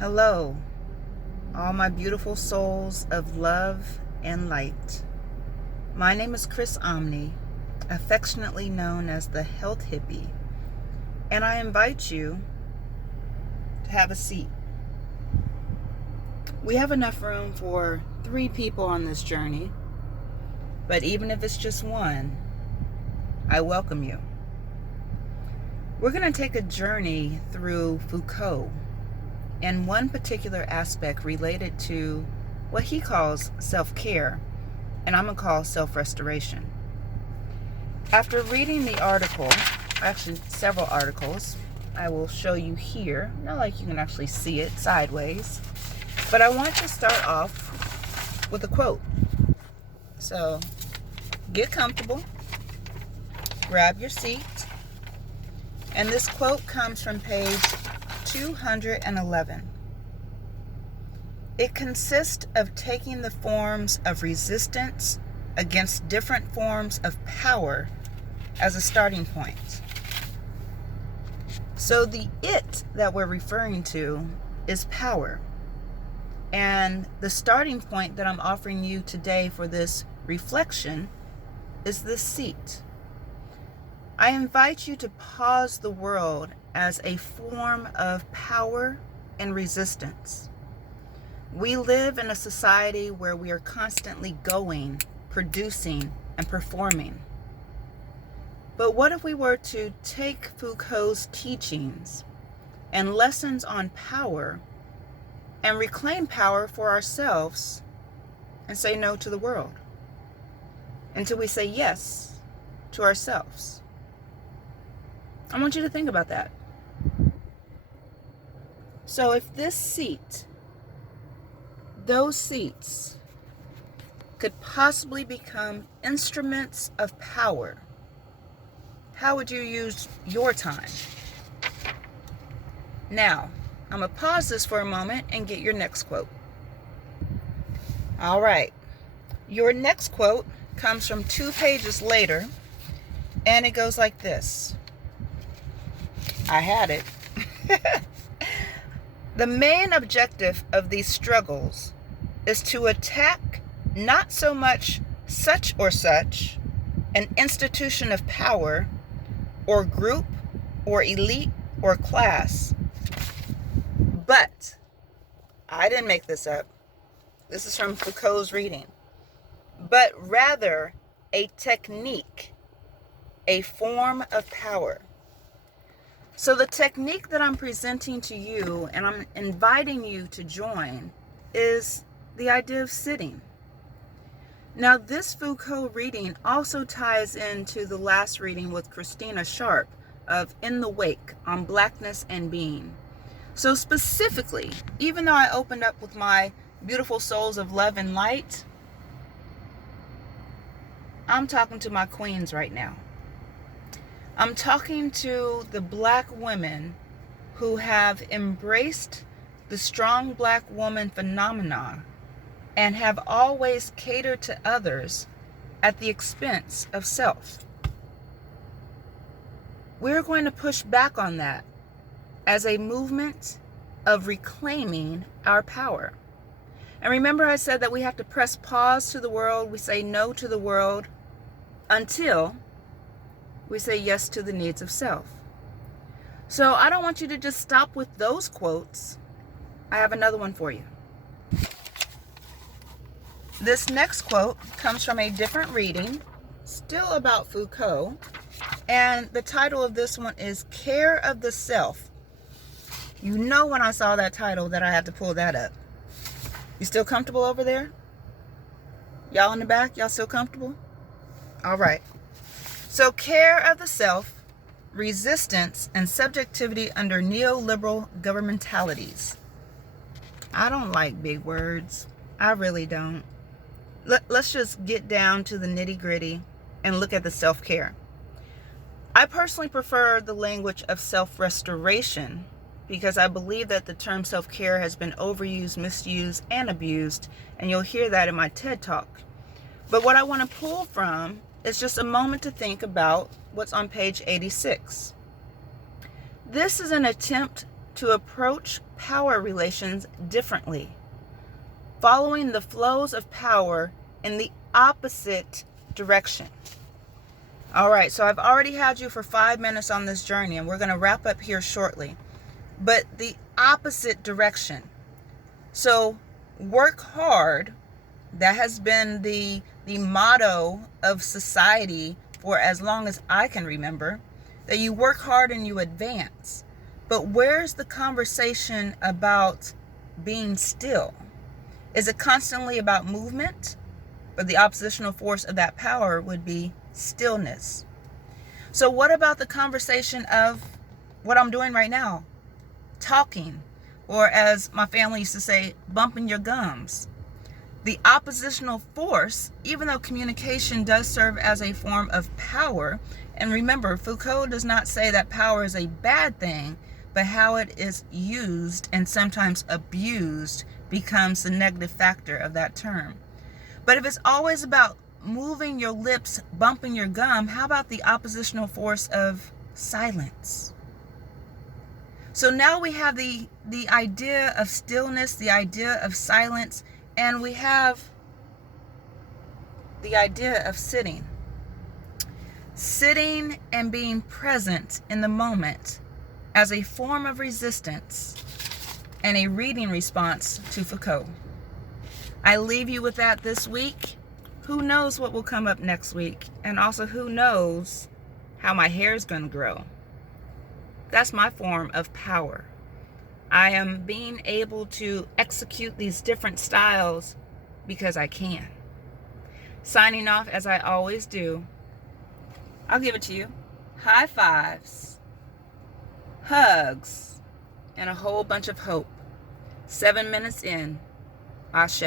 Hello, all my beautiful souls of love and light. My name is Chris Omni, affectionately known as the Health Hippie, and I invite you to have a seat. We have enough room for 3 people on this journey, but even if it's just one, I welcome you. We're going to take a journey through Foucault and one particular aspect related to what he calls self-care, and I'm going to call self-restoration. After reading the article, actually several articles, I will show you here, not like you can actually see it sideways, but I want to start off with a quote. So get comfortable, grab your seat, and this quote comes from page 211. It consists of taking the forms of resistance against different forms of power as a starting point. So the it that we're referring to is power. And the starting point that I'm offering you today for this reflection is this seat. I invite you to pause the world as a form of power and resistance. We live in a society where we are constantly going, producing, and performing. But what if we were to take Foucault's teachings and lessons on power and reclaim power for ourselves and say no to the world until we say yes to ourselves? I want you to think about that. So if this seat, those seats, could possibly become instruments of power, how would you use your time? Now, I'm going to pause this for a moment and get your next quote. All right. Your next quote comes from 2 pages later, and it goes like this. I had it. The main objective of these struggles is to attack not so much such or such an institution of power or group or elite or class. But I didn't make this up. This is from Foucault's reading. But rather a technique, a form of power. So the technique that I'm presenting to you and I'm inviting you to join is the idea of sitting. Now this Foucault reading also ties into the last reading with Christina Sharp of In the Wake on Blackness and Being. So specifically, even though I opened up with my beautiful souls of love and light, I'm talking to my queens right now. I'm talking to the Black women who have embraced the strong Black woman phenomena and have always catered to others at the expense of self. We're going to push back on that as a movement of reclaiming our power. And remember I said that we have to press pause to the world, we say no to the world until we say yes to the needs of self. So I don't want you to just stop with those quotes. I have another one for you. This next quote comes from a different reading, still about Foucault, and the title of this one is Care of the Self. You know when I saw that title that I had to pull that up. You still comfortable over there? Y'all in the back, y'all still comfortable? All right. So care of the self, resistance, and subjectivity under neoliberal governmentalities. I don't like big words. I really don't. Let's just get down to the nitty-gritty and look at the self-care. I personally prefer the language of self-restoration because I believe that the term self-care has been overused, misused, and abused, and you'll hear that in my TED Talk. But what I want to pull from is just a moment to think about what's on page 86. This is an attempt to approach power relations differently, following the flows of power in the opposite direction. All right, so I've already had you for 5 minutes on this journey, and we're going to wrap up here shortly. But the opposite direction. So work hard. That has been the motto of society for as long as I can remember, that you work hard and you advance. But where's the conversation about being still? Is it constantly about movement? But the oppositional force of that power would be stillness. So what about the conversation of what I'm doing right now? Talking, or as my family used to say, bumping your gums. The oppositional force, even though communication does serve as a form of power, and remember, Foucault does not say that power is a bad thing, but how it is used and sometimes abused becomes the negative factor of that term. But if it's always about moving your lips, bumping your gum, how about the oppositional force of silence? So now we have the idea of stillness, the idea of silence, and we have the idea of sitting. Sitting and being present in the moment as a form of resistance and a reading response to Foucault. I leave you with that this week. Who knows what will come up next week? And also, who knows how my hair is going to grow? That's my form of power. I am being able to execute these different styles because I can. Signing off as I always do. I'll give it to you. High fives, hugs, and a whole bunch of hope. 7 minutes in. Ashe.